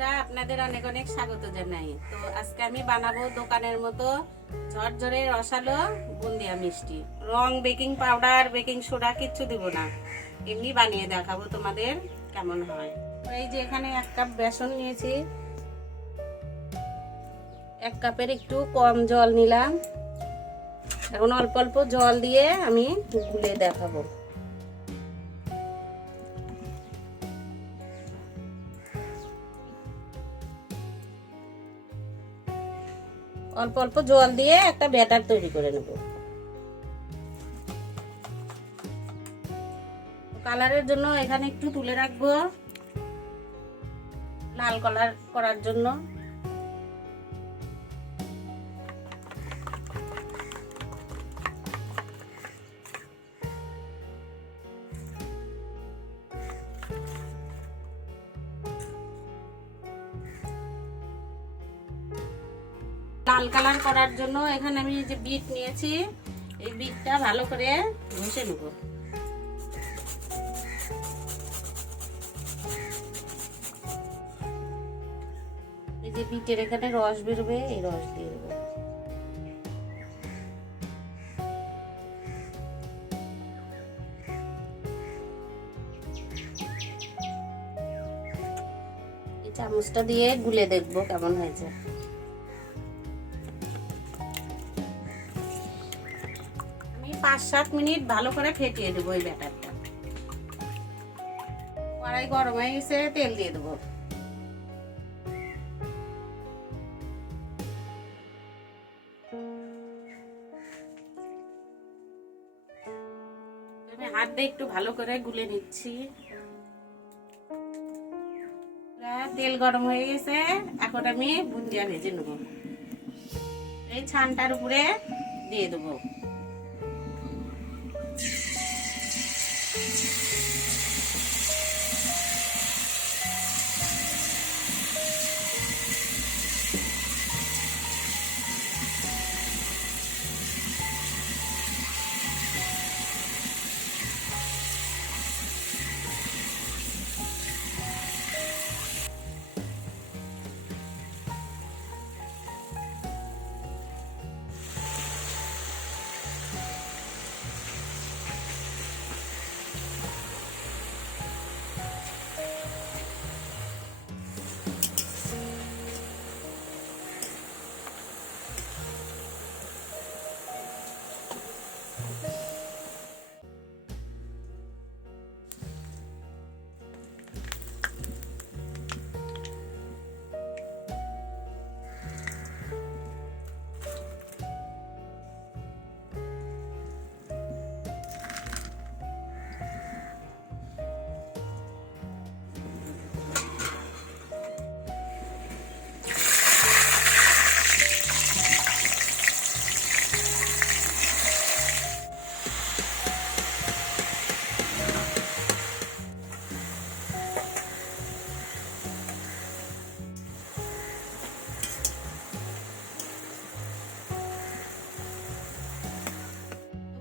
বন্ধুরা, আপনাদের অনেক অনেক স্বাগত জানাই। তো আজকে আমি বানাবো দোকানের মতো ঝরঝরে রসালো বুন্দিয়া মিষ্টি। রং, বেকিং পাউডার, বেকিং সোডা কিচ্ছু দিব না। এমনি বানিয়ে দেখাবো তোমাদের কেমন হয়। এই যে এখানে এক কাপ বেসন নিয়েছি। এক কাপের একটু কম জল নিলাম। এখন অল্প অল্প জল দিয়ে আমি গুলে দেখাবো। অল্প অল্প জল দিয়ে একটা ব্যাটার তৈরি করে নেব। কালারের জন্য এখানে একটু তুলে রাখব। লাল কালার করার জন্য। লাল কালার করার জন্য এখানে আমি যে বিট নিয়েছি, এই বিটটা ভালো করে ঘষে নেব। এই যে বিটের এখানে রস বেরোবে, এই রস দিয়ে দেবো। চামচটা দিয়ে গুলে দেখব কেমন হয়েছে। পাঁচ সাত মিনিট ভালো করে ফেটিয়ে দেবো এই ব্যাটারটা। কড়াই গরম হয়ে গেছে, তেল দিয়ে দেবো। হাত দিয়ে একটু ভালো করে গুলে নিচ্ছি। তেল গরম হয়ে গেছে, এখন আমি বুন্দিয়া ভেজে নেব। এই ছানটার উপরে দিয়ে দেবো।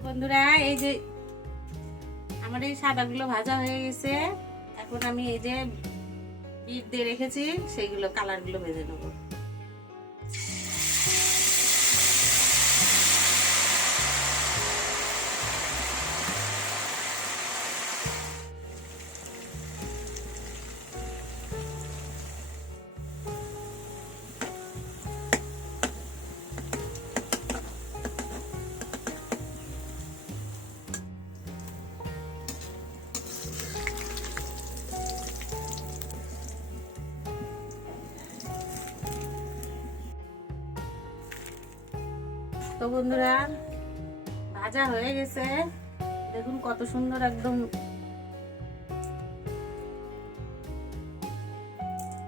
বন্ধুরা, এই যে আমার এই সাদাগুলো ভাজা হয়ে গেছে। এখন আমি এই যে বিট দিয়ে রেখেছি, সেইগুলো কালারগুলো ভেজে নেব। তো বন্ধুরা, ভাজা হয়ে গেছে। দেখুন কত সুন্দর একদম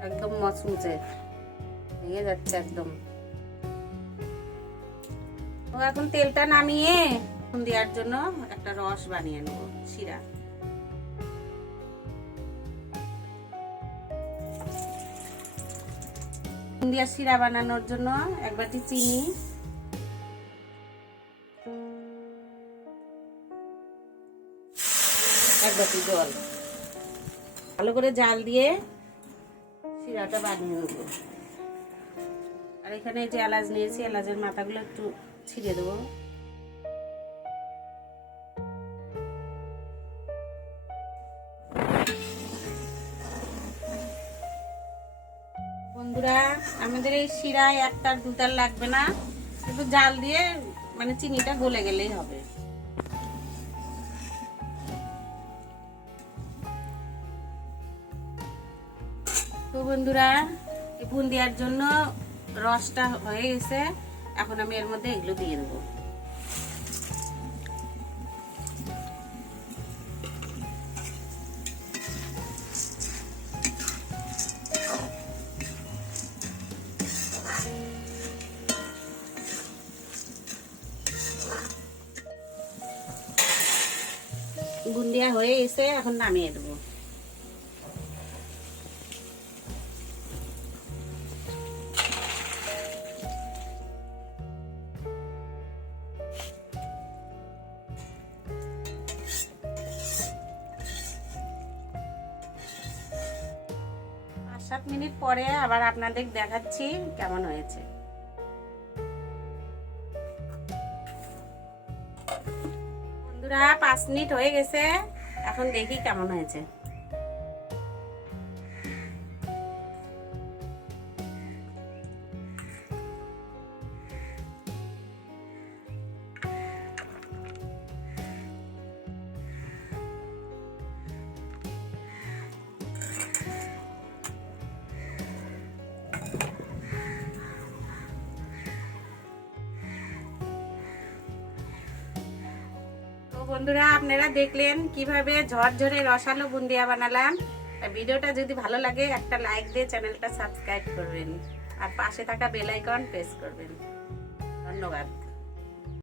একদম মচমুচে, ভেঙে যাচ্ছে একদম। তো এখন তেলটা নামিয়ে দেওয়ার জন্য একটা রস বানিয়ে নেব, শিরা। শিরা বানানোর জন্য এক বাটি চিনি এক বাটি জল। ভালো করে জাল দিয়ে শিরাটা বানিয়ে নেব। আর এখানে যে এলাচ নিয়েছি, এলাচের মাথাগুলো একটু ছিঁড়ে দেবো। বন্ধুরা, আমাদের এই শিরায় একটার দুটার লাগবে না। শুধু জাল দিয়ে মানে চিনিটা গলে গেলেই হবে। তো বন্ধুরা, এই বুন্দিয়ার জন্য রসটা হয়ে গেছে। এখন আমি এর মধ্যে এগুলো দিয়ে দেবো। বুন্দিয়া হয়ে এসে এখন নামিয়ে দেবো। সাত মিনিট পরে আবার আপনাদের দেখাচ্ছি কেমন হয়েছে। বন্ধুরা, পাঁচ মিনিট হয়ে গেছে। এখন দেখি কেমন হয়েছে। বন্ধুরা, আপনারা দেখলেন কীভাবে ঝরঝরে রসালো বুন্দিয়া বানালাম। ভিডিওটা যদি ভালো লাগে, একটা লাইক দিয়ে চ্যানেলটা সাবস্ক্রাইব করবেন। আর পাশে থাকা বেল আইকন প্রেস করবেন। ধন্যবাদ।